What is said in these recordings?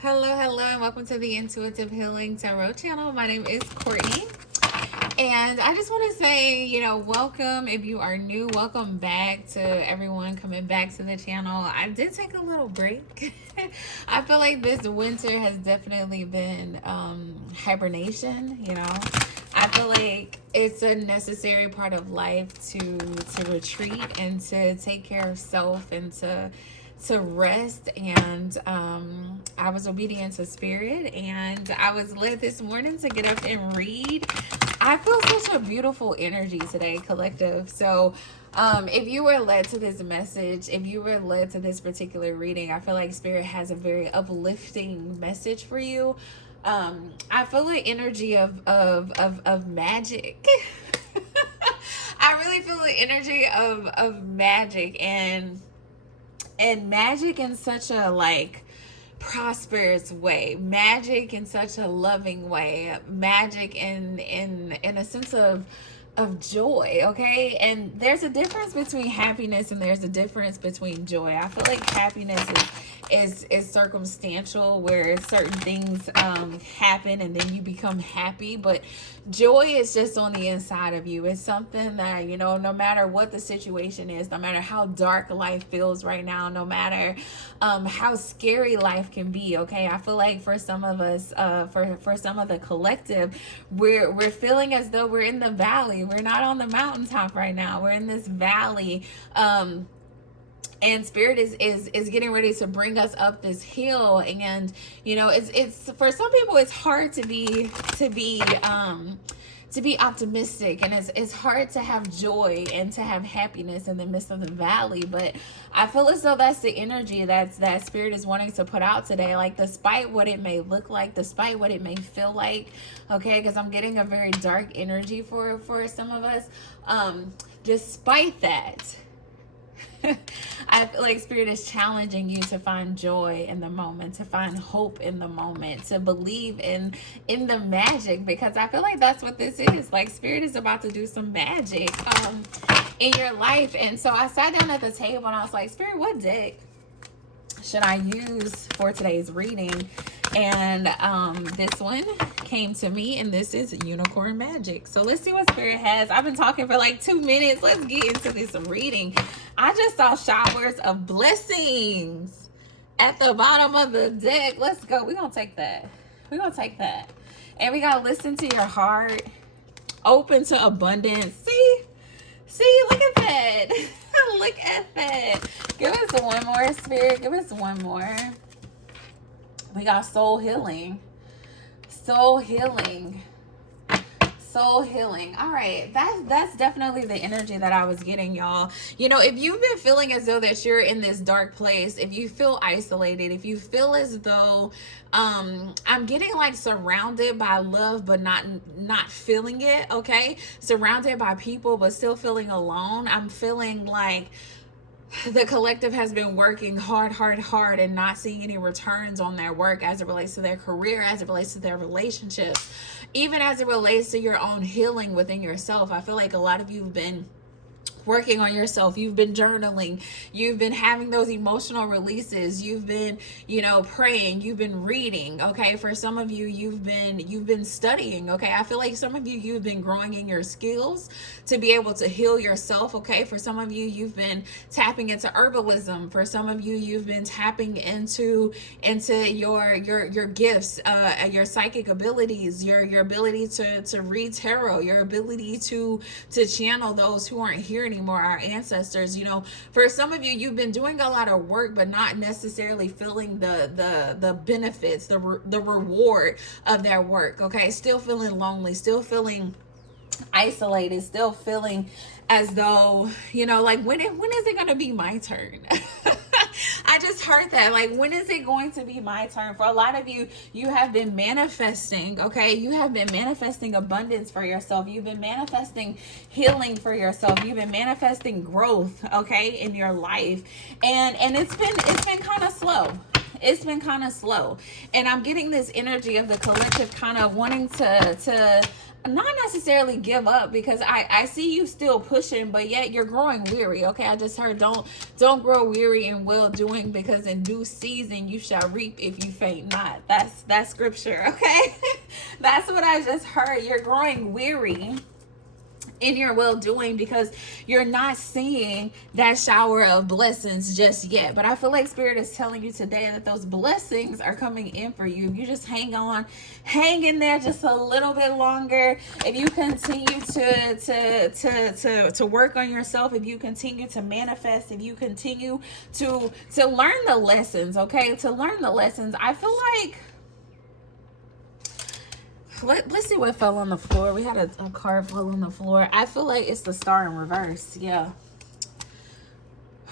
Hello, hello, and welcome to the Intuitive Healing Tarot channel. My name is Courtney, and I just want to say, welcome. If you are new, welcome back to everyone coming back to the channel. I did take a little break. I feel like this winter has definitely been hibernation, I feel like it's a necessary part of life to retreat and to take care of self and to rest. And I was obedient to spirit, and I was led this morning to get up and read. I feel such a beautiful energy today, collective. So if you were led to this message, if you were led to this particular reading, I feel like spirit has a very uplifting message for you. I feel the energy of magic. I really feel the energy of magic, and magic in such a prosperous way, magic in such a loving way, magic in a sense of joy. Okay, and there's a difference between happiness and there's a difference between joy. I feel like happiness is circumstantial, where certain things happen and then you become happy, but joy is just on the inside of you. It's something that, no matter what the situation is, no matter how dark life feels right now, no matter how scary life can be. Okay, I feel like for some of us, for some of the collective, we're feeling as though we're in the valley. We're not on the mountaintop right now. We're in this valley. And spirit is getting ready to bring us up this hill. And it's for some people it's hard to be optimistic, and it's hard to have joy and to have happiness in the midst of the valley. But I feel as though that's the energy that spirit is wanting to put out today, like despite what it may look like, despite what it may feel like. Okay, because I'm getting a very dark energy for some of us. Despite that, I feel like spirit is challenging you to find joy in the moment, to find hope in the moment, to believe in the magic, because I feel like that's what this is. Like, spirit is about to do some magic in your life. And so I sat down at the table and I was like, spirit, what deck should I use for today's reading? And this one came to me, and this is Unicorn Magic. So let's see what spirit has. I've been talking for like 2 minutes. Let's get into this reading. I just saw showers of blessings at the bottom of the deck. Let's go. We're gonna take that. And we gotta listen to your heart, open to abundance. See, look at that. Look at that. Give us one more, spirit. Give us one more. We got soul healing. Soul healing. All right, that's definitely the energy that I was getting, y'all. If you've been feeling as though that you're in this dark place, if you feel isolated, if you feel as though I'm getting like surrounded by love but not feeling it, okay? Surrounded by people but still feeling alone. I'm feeling like the collective has been working hard and not seeing any returns on their work as it relates to their career, as it relates to their relationships, even as it relates to your own healing within yourself. I feel like a lot of you have been working on yourself. You've been journaling. You've been having those emotional releases. You've been, praying. You've been reading. Okay. For some of you, you've been studying. Okay. I feel like some of you, you've been growing in your skills to be able to heal yourself. Okay. For some of you, you've been tapping into herbalism. For some of you, you've been tapping into your gifts, your psychic abilities, your ability to read tarot, your ability to channel those who aren't here anymore, our ancestors. For some of you, you've been doing a lot of work but not necessarily feeling the benefits, the reward of their work. Okay, still feeling lonely, still feeling isolated, still feeling as though, like when is it gonna be my turn? I just heard that. Like, when is it going to be my turn? For a lot of you, you have been manifesting, okay? You have been manifesting abundance for yourself. You've been manifesting healing for yourself. You've been manifesting growth, okay, in your life. And it's been kind of slow. It's been kind of slow. And I'm getting this energy of the collective kind of wanting to not necessarily give up, because I see you still pushing, but yet you're growing weary. Okay, I just heard don't grow weary in well doing, because in due season you shall reap if you faint not. That's scripture. Okay. That's what I just heard. You're growing weary in your well doing because you're not seeing that shower of blessings just yet. But I feel like Spirit is telling you today that those blessings are coming in for you. If you just hang in there just a little bit longer, if you continue to work on yourself, if you continue to manifest, if you continue to learn the lessons, okay, to learn the lessons, I feel like, let's see what fell on the floor. We had a card fall on the floor. I feel like it's the Star in reverse. Yeah.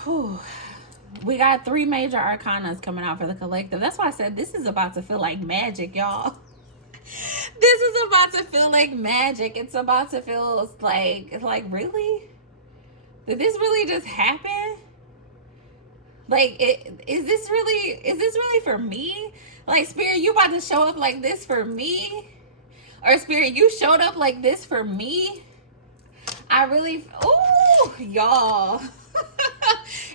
Whew. We got 3 major arcanas coming out for the collective. That's why I said this is about to feel like magic, y'all. This is about to feel like magic. It's about to feel like really? Did this really just happen? Like, is this really for me? Like, Spirit, you about to show up like this for me? Or Spirit, you showed up like this for me? I really, ooh, y'all.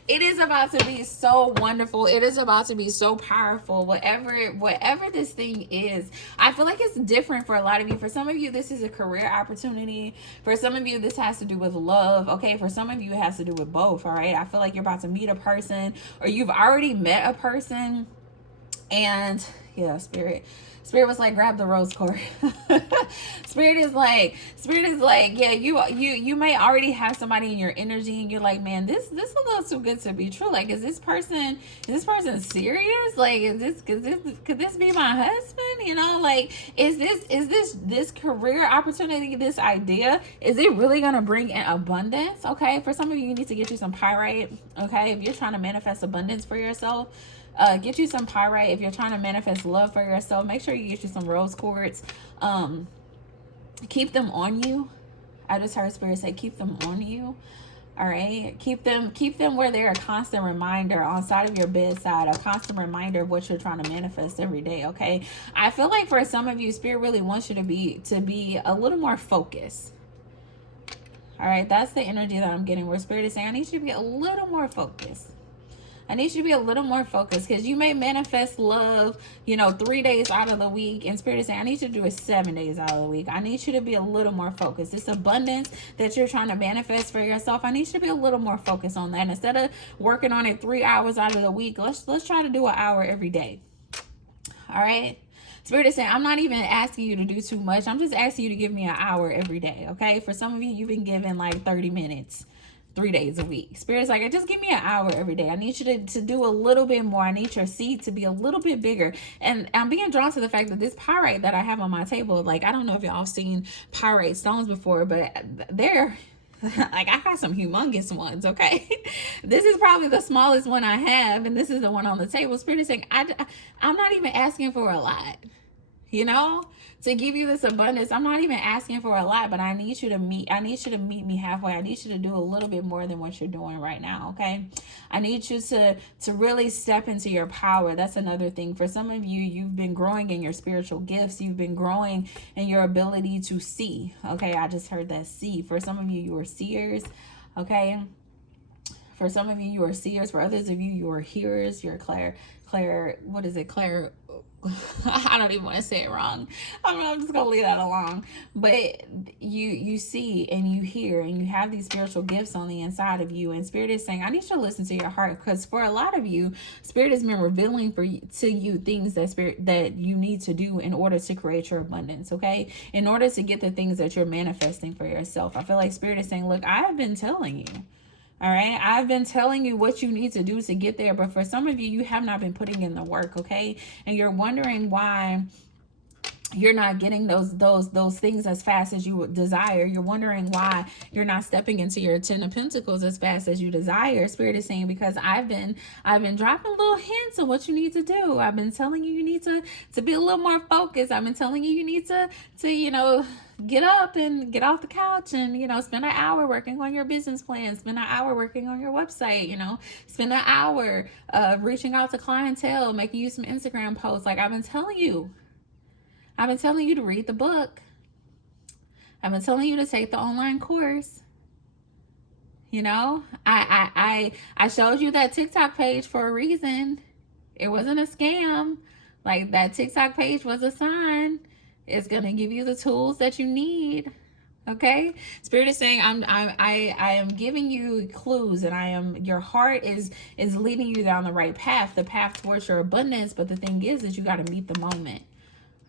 It is about to be so wonderful. It is about to be so powerful. Whatever this thing is, I feel like it's different for a lot of you. For some of you, this is a career opportunity. For some of you, this has to do with love. Okay, for some of you, it has to do with both. All right, I feel like you're about to meet a person, or you've already met a person, and yeah, Spirit was like, grab the rose cord. Spirit is like, yeah, you may already have somebody in your energy, and you're like, man, this is a little too good to be true. Like, is this person serious? Like, could this be my husband? You know, like, is this career opportunity, this idea, is it really gonna bring in abundance? Okay, for some of you, you need to get you some pyrite. Okay, if you're trying to manifest abundance for yourself, get you some pyrite. If you're trying to manifest love for yourself, make sure you get you some rose quartz. Keep them on you. I just heard Spirit say, keep them on you. All right, keep them where they're a constant reminder on side of your bedside, a constant reminder of what you're trying to manifest every day. Okay, I feel like for some of you, Spirit really wants you to be a little more focused. All right, that's the energy that I'm getting, where Spirit is saying, I need you to be a little more focused. I need you to be a little more focused, because you may manifest love, 3 days out of the week, and Spirit is saying, I need you to do it 7 days out of the week. I need you to be a little more focused. This abundance that you're trying to manifest for yourself, I need you to be a little more focused on that. Instead of working on it 3 hours out of the week, let's try to do an hour every day. All right. Spirit is saying, I'm not even asking you to do too much. I'm just asking you to give me an hour every day. Okay. For some of you, you've been given like 30 minutes. 3 days a week. Spirit's like, just give me an hour every day. I need you to do a little bit more. I need your seed to be a little bit bigger. And I'm being drawn to the fact that this pyrite that I have on my table, like, I don't know if y'all have seen pyrite stones before, but they're like, I got some humongous ones. Okay. This is probably the smallest one I have, and this is the one on the table. Spirit is saying, I'm not even asking for a lot, to give you this abundance. I'm not even asking for a lot, but I need you to meet me halfway. I need you to do a little bit more than what you're doing right now. Okay. I need you to really step into your power. That's another thing. For some of you, you've been growing in your spiritual gifts. You've been growing in your ability to see. Okay. I just heard that see. For some of you, you are seers. Okay. For some of you, you are seers. For others of you, you are hearers. You're what is it? Claire. I don't even want to say it wrong. I'm just gonna leave that alone. But you see and you hear, and you have these spiritual gifts on the inside of you, and Spirit is saying, I need you to listen to your heart, because for a lot of you, Spirit has been revealing to you things that you need to do in order to create your abundance. Okay, in order to get the things that you're manifesting for yourself. I feel like Spirit is saying, look, I have been telling you. All right. I've been telling you what you need to do to get there. But for some of you, you have not been putting in the work. Okay. And you're wondering why you're not getting those things as fast as you would desire. You're wondering why you're not stepping into your 10 of Pentacles as fast as you desire. Spirit is saying, because I've been dropping little hints of what you need to do. I've been telling you need to be a little more focused. I've been telling you need to get up and get off the couch and, spend an hour working on your business plan, spend an hour working on your website, spend an hour reaching out to clientele, making you some Instagram posts. Like, I've been telling you to read the book. I've been telling you to take the online course. You know, I showed you that TikTok page for a reason. It wasn't a scam. Like, that TikTok page was a sign. It's gonna give you the tools that you need. Okay, Spirit is saying I am giving you clues, and your heart is leading you down the right path, the path towards your abundance. But the thing is you got to meet the moment.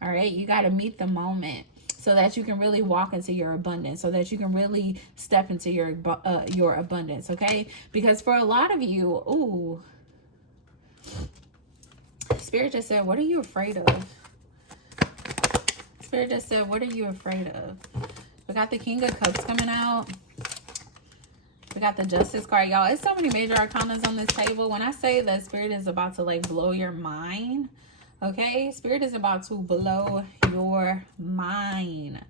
All right, you got to meet the moment so that you can really walk into your abundance, so that you can really step into your abundance. Okay, because for a lot of you, ooh, Spirit just said, what are you afraid of? Spirit just said, what are you afraid of? We got the King of Cups coming out. We got the Justice card, y'all. It's so many major arcanas on this table. When I say that Spirit is about to like blow your mind, okay? Spirit is about to blow your mind.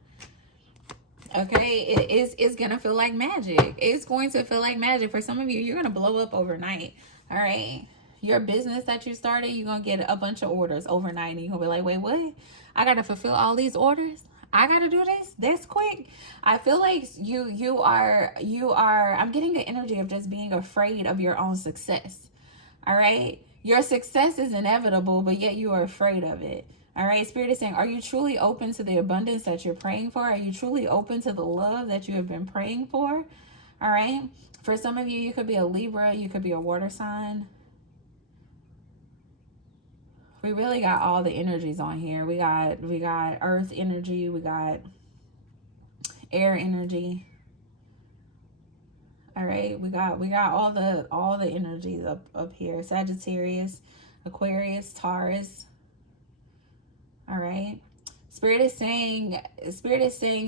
Okay? It's going to feel like magic. It's going to feel like magic. For some of you, you're going to blow up overnight. All right? Your business that you started, you're going to get a bunch of orders overnight. And you're going to be like, wait, what? I got to fulfill all these orders? I got to do this quick. I feel like you are, I'm getting the energy of just being afraid of your own success. All right. Your success is inevitable, but yet you are afraid of it. All right. Spirit is saying, are you truly open to the abundance that you're praying for? Are you truly open to the love that you have been praying for? All right. For some of you, you could be a Libra. You could be a water sign. We really got all the energies on here. We got earth energy. We got air energy. All right. We got all the energies up here. Sagittarius, Aquarius, Taurus. All right. Spirit is saying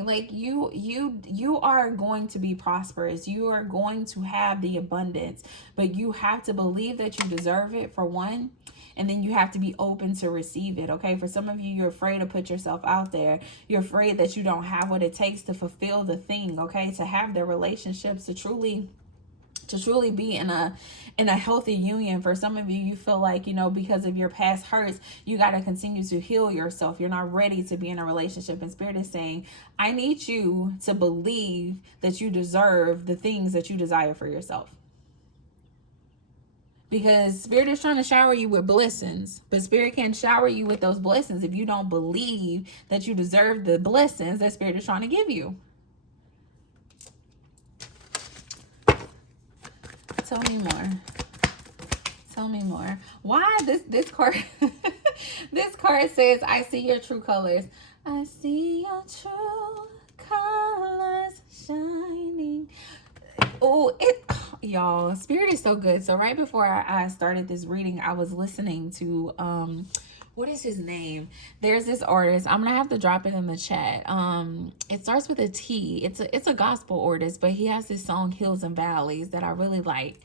like you are going to be prosperous. You are going to have the abundance, but you have to believe that you deserve it, for one. And then you have to be open to receive it, okay? For some of you, you're afraid to put yourself out there. You're afraid that you don't have what it takes to fulfill the thing, okay? To have the relationships, to truly be in a healthy union. For some of you, you feel like, because of your past hurts, you got to continue to heal yourself. You're not ready to be in a relationship. And Spirit is saying, I need you to believe that you deserve the things that you desire for yourself. Because Spirit is trying to shower you with blessings, but Spirit can't shower you with those blessings if you don't believe that you deserve the blessings that Spirit is trying to give you. Tell me more. Tell me more. Why this card this card says, I see your true colors. I see your true colors shining. Oh, y'all, Spirit is so good. So right before I started this reading, I was listening to what is his name? There's this artist. I'm gonna have to drop it in the chat. It starts with a T. It's a gospel artist, but he has this song Hills and Valleys that I really like.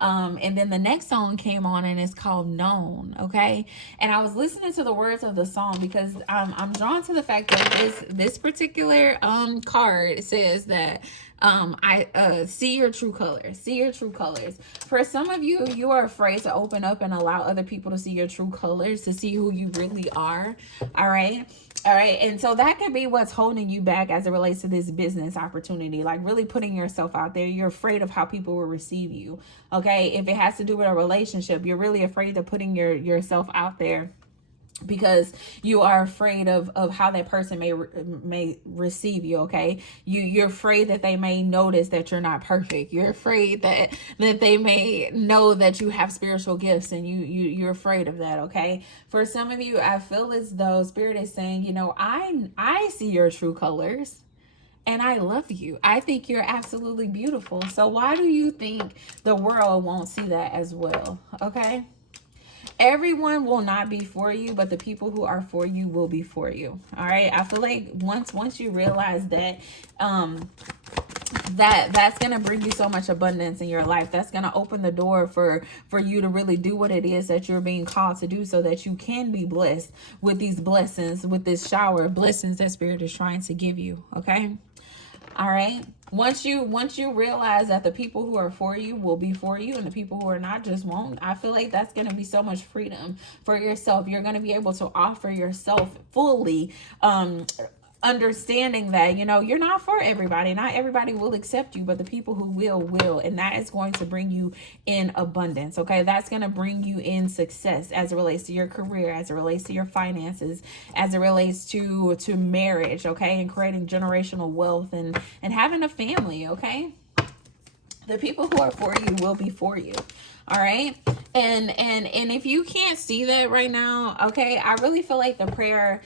And then the next song came on, and it's called Known. Okay. And I was listening to the words of the song because I'm drawn to the fact that this particular card says that I see your true colors. See your true colors. For some of you, you are afraid to open up and allow other people to see your true colors, to see who you really are. All right. All right. And so that could be what's holding you back as it relates to this business opportunity, like really putting yourself out there. You're afraid of how people will receive you. Okay. If it has to do with a relationship, you're really afraid of putting yourself out there, because you are afraid of how that person may receive you. Okay. You're afraid that they may notice that you're not perfect. You're afraid that they may know that you have spiritual gifts, and you're afraid of that. Okay. For some of you, I feel as though Spirit is saying, I see your true colors. And I love you. I think you're absolutely beautiful. So why do you think the world won't see that as well? Okay. Everyone will not be for you, but the people who are for you will be for you. All right. I feel like once you realize that, that's going to bring you so much abundance in your life. That's going to open the door for you to really do what it is that you're being called to do, so that you can be blessed with these blessings, with this shower of blessings that Spirit is trying to give you. Okay. All right. Once you realize that the people who are for you will be for you, and the people who are not just won't, I feel like that's going to be so much freedom for yourself. You're going to be able to offer yourself fully, understanding that, you know, you're not for everybody. Not everybody will accept you, but the people who will. And that is going to bring you in abundance. Okay. That's going to bring you in success as it relates to your career, as it relates to your finances, as it relates to marriage. Okay. And creating generational wealth and having a family. Okay. The people who are for you will be for you. All right. And if you can't see that right now, okay, I really feel like the prayer,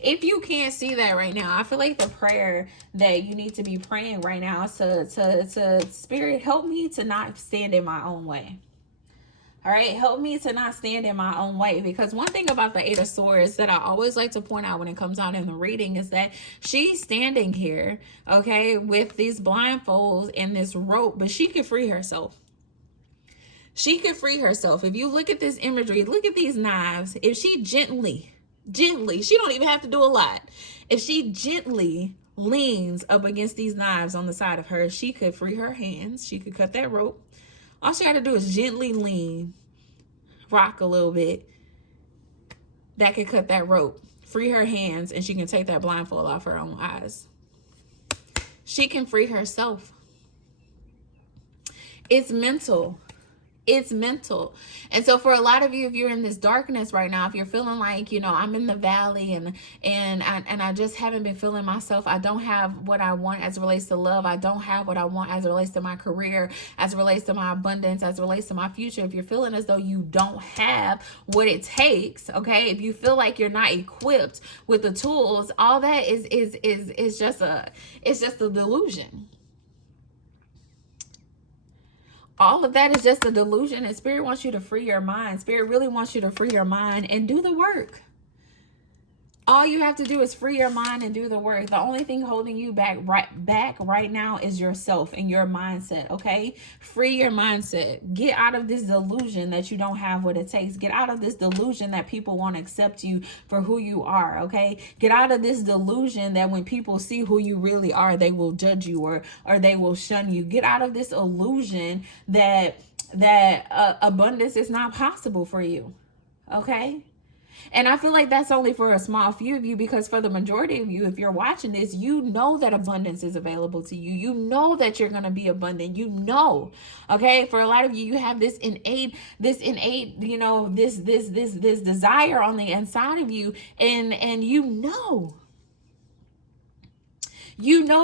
if you can't see that right now, I feel like the prayer that you need to be praying right now is to Spirit, help me to not stand in my own way. All right, help me to not stand in my own way. Because one thing about the Eight of Swords that I always like to point out when it comes out in the reading is that she's standing here, okay, with these blindfolds and this rope, but she could free herself. She could free herself. If you look at this imagery, look at these knives. If she gently, she don't even have to do a lot. If she gently leans up against these knives on the side of her, she could free her hands. She could cut that rope. All she got to do is gently lean, rock a little bit. That could cut that rope, free her hands, and she can take that blindfold off her own eyes. She can free herself. It's mental. It's mental. And so for a lot of you, if you're in this darkness right now, if you're feeling like, you know, I'm in the valley and I just haven't been feeling myself. I don't have what I want as it relates to love. I don't have what I want as it relates to my career, as it relates to my abundance, as it relates to my future. If you're feeling as though you don't have what it takes, okay? If you feel like you're not equipped with the tools, all that is just a delusion. All of that is just a delusion, and Spirit wants you to free your mind. Spirit really wants you to free your mind and do the work. All you have to do is free your mind and do the work. The only thing holding you back right now is yourself and your mindset, okay? Free your mindset. Get out of this delusion that you don't have what it takes. Get out of this delusion that people won't accept you for who you are, okay? Get out of this delusion that when people see who you really are, they will judge you or they will shun you. Get out of this illusion that abundance is not possible for you, okay? And I feel like that's only for a small few of you, because for the majority of you, if you're watching this, you know that abundance is available to you. You know that you're going to be abundant. You know, okay? For a lot of you, you have this innate, you know, this desire on the inside of you. And you know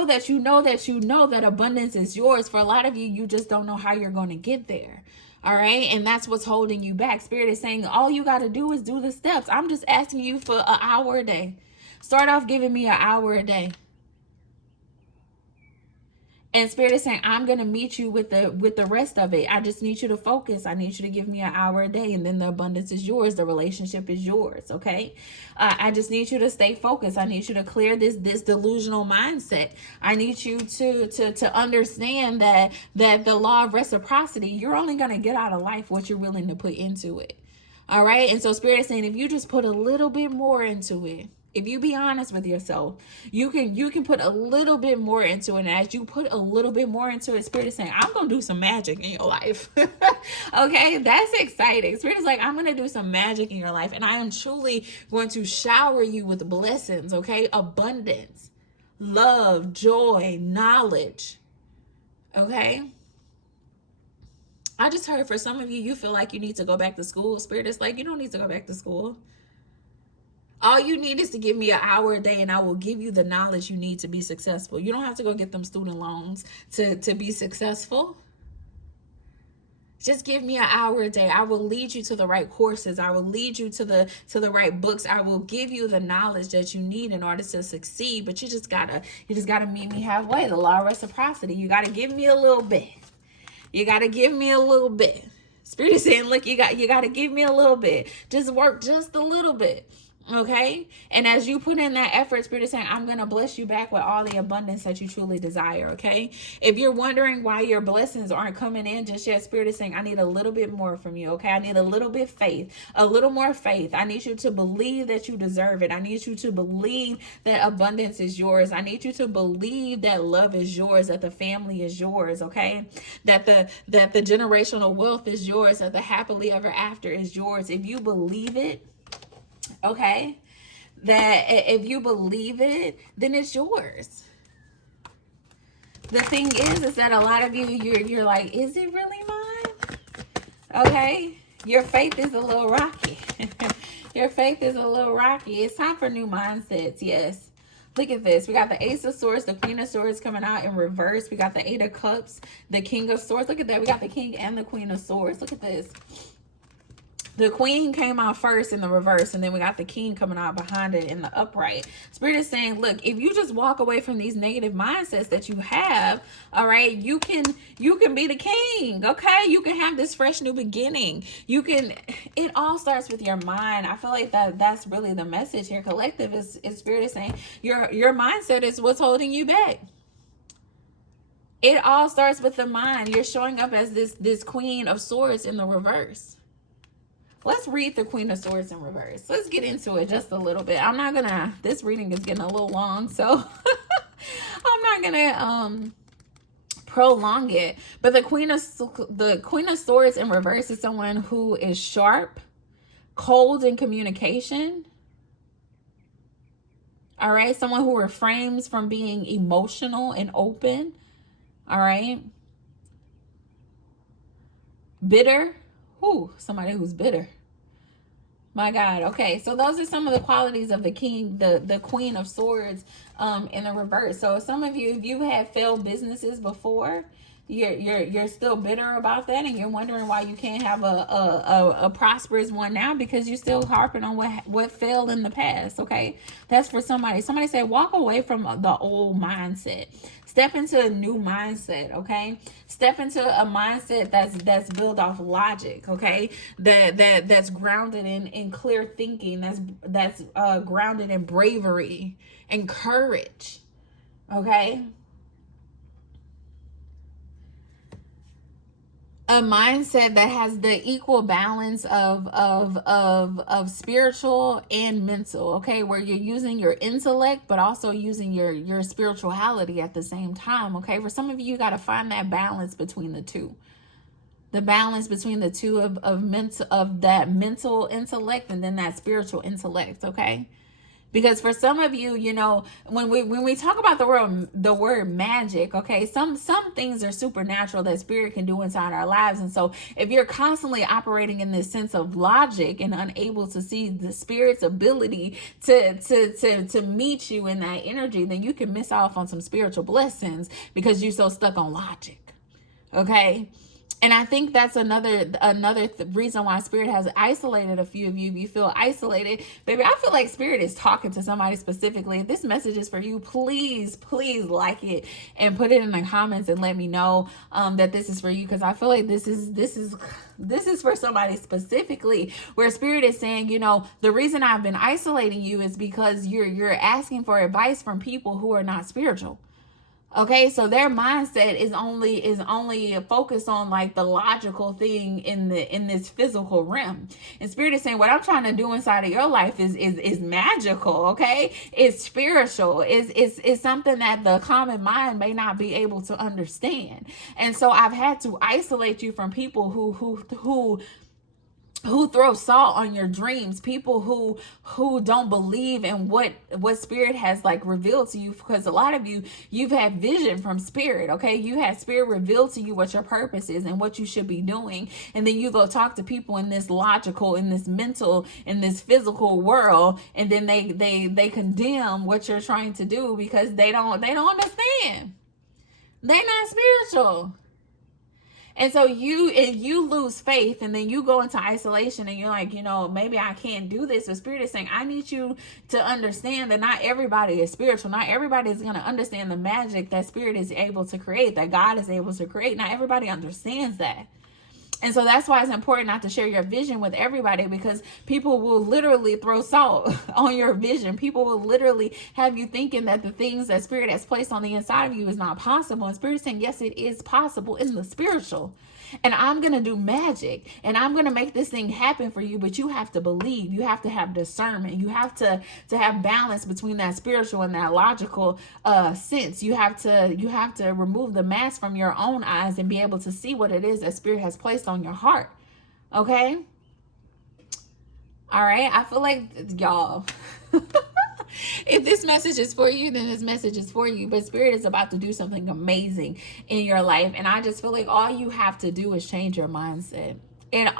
that abundance is yours. For a lot of you, you just don't know how you're going to get there. All right. And that's what's holding you back. Spirit is saying all you got to do is do the steps. I'm just asking you for an hour a day. Start off giving me an hour a day. And Spirit is saying, I'm going to meet you with the rest of it. I just need you to focus. I need you to give me an hour a day, and then the abundance is yours. The relationship is yours. Okay. I just need you to stay focused. I need you to clear this delusional mindset. I need you to understand that the law of reciprocity, you're only going to get out of life what you're willing to put into it. All right. And so Spirit is saying, if you just put a little bit more into it, if you be honest with yourself, you can put a little bit more into it. And as you put a little bit more into it, Spirit is saying, I'm going to do some magic in your life. Okay, that's exciting. Spirit is like, I'm going to do some magic in your life. And I am truly going to shower you with blessings, okay? Abundance, love, joy, knowledge, okay? I just heard for some of you, you feel like you need to go back to school. Spirit is like, you don't need to go back to school. All you need is to give me an hour a day, and I will give you the knowledge you need to be successful. You don't have to go get them student loans to be successful. Just give me an hour a day. I will lead you to the right courses. I will lead you to the right books. I will give you the knowledge that you need in order to succeed. But you just gotta meet me halfway. The law of reciprocity. You gotta give me a little bit. You gotta give me a little bit. Spirit is saying, look, you gotta give me a little bit. Just work just a little bit. Okay. And as you put in that effort, Spirit is saying, I'm going to bless you back with all the abundance that you truly desire. Okay. If you're wondering why your blessings aren't coming in just yet, Spirit is saying, I need a little bit more from you. Okay. I need a little bit faith, a little more faith. I need you to believe that you deserve it. I need you to believe that abundance is yours. I need you to believe that love is yours, that the family is yours. Okay. That the generational wealth is yours, that the happily ever after is yours. If you believe it, okay, that if you believe it, then it's yours. The thing is that a lot of you're like, is it really mine? Okay, your faith is a little rocky. Your faith is a little rocky. It's time for new mindsets. Yes. Look at this. We got the Ace of Swords, the Queen of Swords coming out in reverse. We got the Eight of Cups, the King of Swords. Look at that. We got the King and the Queen of Swords. Look at this. The Queen came out first in the reverse, and then we got the King coming out behind it in the upright. Spirit is saying, look, if you just walk away from these negative mindsets that you have, all right, you can be the king, okay? You can have this fresh new beginning. It all starts with your mind. I feel like that's really the message here. Collective is Spirit is saying your mindset is what's holding you back. It all starts with the mind. You're showing up as this Queen of Swords in the reverse. Let's read the Queen of Swords in reverse. Let's get into it just a little bit. This reading is getting a little long, so I'm not gonna prolong it. But the Queen of Swords in reverse is someone who is sharp, cold in communication. All right, someone who refrains from being emotional and open. All right. Bitter. Ooh, somebody who's bitter. My God. Okay, so those are some of the qualities of the king, the Queen of Swords in the reverse. So some of you, if you have failed businesses before, you're still bitter about that, and you're wondering why you can't have a prosperous one now, because you're still harping on what failed in the past. Okay, that's for somebody. Somebody said walk away from the old mindset. Step into a new mindset, okay? Step into a mindset that's built off logic, okay? That's grounded in clear thinking, that's grounded in bravery and courage, okay? A mindset that has the equal balance of spiritual and mental, okay, where you're using your intellect but also using your spirituality at the same time, okay? For some of you, you got to find that balance between the two. The balance between the two of that mental intellect and then that spiritual intellect, okay? Because for some of you, you know, when we talk about the word magic, okay, some things are supernatural that Spirit can do inside our lives. And so if you're constantly operating in this sense of logic and unable to see the Spirit's ability to meet you in that energy, then you can miss off on some spiritual blessings because you're so stuck on logic. Okay? And I think that's another reason why Spirit has isolated a few of you. If you feel isolated, baby, I feel like Spirit is talking to somebody specifically. If this message is for you, please like it and put it in the comments and let me know that this is for you, because I feel like this is for somebody specifically, where Spirit is saying, you know, the reason I've been isolating you is because you're asking for advice from people who are not spiritual. Okay, so their mindset is only focused on like the logical thing in this physical realm. And Spirit is saying what I'm trying to do inside of your life is magical, okay? It's spiritual. It's something that the common mind may not be able to understand. And so I've had to isolate you from people who throw salt on your dreams, people who don't believe in what Spirit has like revealed to you, because a lot of you've had vision from Spirit, okay? You had Spirit reveal to you what your purpose is and what you should be doing, and then you go talk to people in this logical, in this mental, in this physical world, and then they condemn what you're trying to do because they don't understand. They're not spiritual. And so you lose faith, and then you go into isolation, and you're like, you know, maybe I can't do this. The Spirit is saying, I need you to understand that not everybody is spiritual. Not everybody is going to understand the magic that Spirit is able to create, that God is able to create. Not everybody understands that. And so that's why it's important not to share your vision with everybody, because people will literally throw salt on your vision. People will literally have you thinking that the things that Spirit has placed on the inside of you is not possible. And Spirit is saying, yes, it is possible in the spiritual. And I'm going to do magic, and I'm going to make this thing happen for you. But you have to believe. You have to have discernment. You have to have balance between that spiritual and that logical sense. You have to remove the mask from your own eyes and be able to see what it is that Spirit has placed on your heart. Okay? All right. I feel like, y'all, if this message is for you, then this message is for you. But Spirit is about to do something amazing in your life. And I just feel like all you have to do is change your mindset. And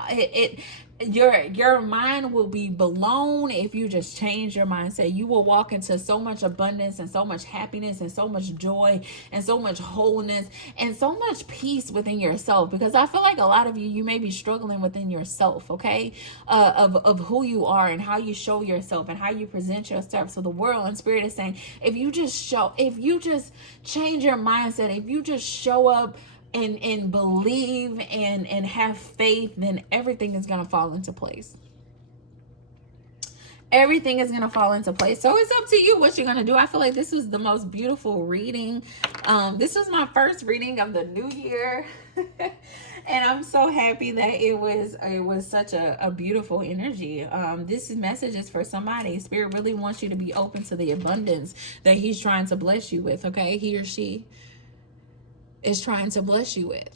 your mind will be blown if you just change your mindset. You will walk into so much abundance and so much happiness and so much joy and so much wholeness and so much peace within yourself. Because I feel like a lot of you may be struggling within yourself, okay, of who you are and how you show yourself and how you present yourself to the world. And Spirit is saying, if you just change your mindset, if you just show up and believe and have faith, then everything is going to fall into place. Everything is going to fall into place. So it's up to you what you're going to do. I feel like this is the most beautiful reading. This was my first reading of the new year. And I'm so happy that it was such a beautiful energy. This message is for somebody. Spirit really wants you to be open to the abundance that he's trying to bless you with, okay? He or she is trying to bless you with.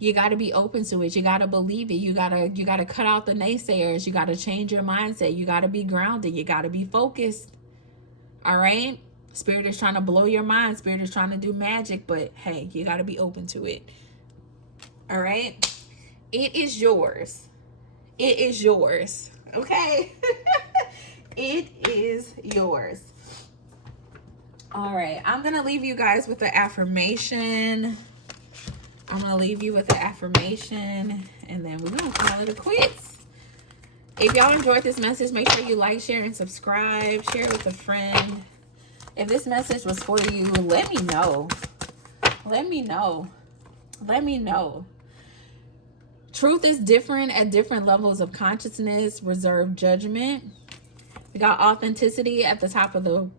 You got to be open to it. You got to believe it. You got to cut out the naysayers. You got to change your mindset. You got to be grounded. You got to be focused. All right? Spirit is trying to blow your mind. Spirit is trying to do magic, but hey, you got to be open to it. All right? It is yours. It is yours. Okay? It is yours. All right, I'm going to leave you guys with the affirmation. I'm going to leave you with the affirmation, and then we're going to call it a quits. If y'all enjoyed this message, make sure you like, share, and subscribe. Share it with a friend. If this message was for you, let me know. Let me know. Let me know. Truth is different at different levels of consciousness. Reserve judgment. We got authenticity at the top of the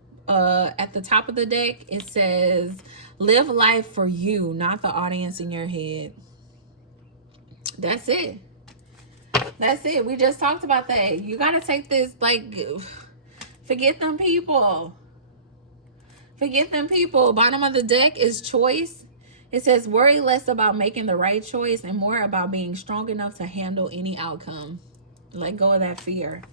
deck. It says, live life for you, not the audience in your head. That's it. That's it. We just talked about that. You got to take this, like, forget them people. Forget them people. Bottom of the deck is choice. It says, worry less about making the right choice and more about being strong enough to handle any outcome. Let go of that fear.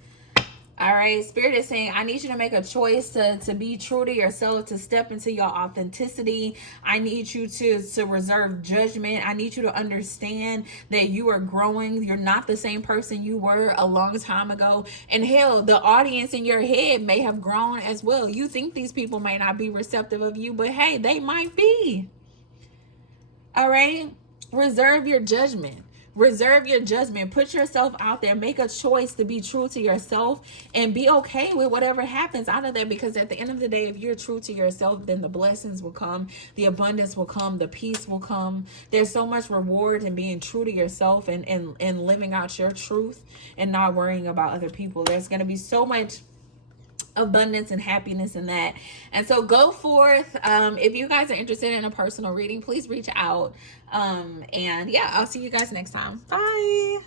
All right, Spirit is saying, I need you to make a choice to be true to yourself, to step into your authenticity. I need you to reserve judgment. I need you to understand that you are growing. You're not the same person you were a long time ago. And hell, the audience in your head may have grown as well. You think these people may not be receptive of you, but hey, they might be. All right, reserve your judgment. Reserve your judgment. Put yourself out there. Make a choice to be true to yourself and be okay with whatever happens out of that. Because at the end of the day, if you're true to yourself, then the blessings will come. The abundance will come. The peace will come. There's so much reward in being true to yourself and living out your truth and not worrying about other people. There's going to be so much abundance and happiness in that. And so go forth. If you guys are interested in a personal reading, please reach out. And yeah, I'll see you guys next time. Bye.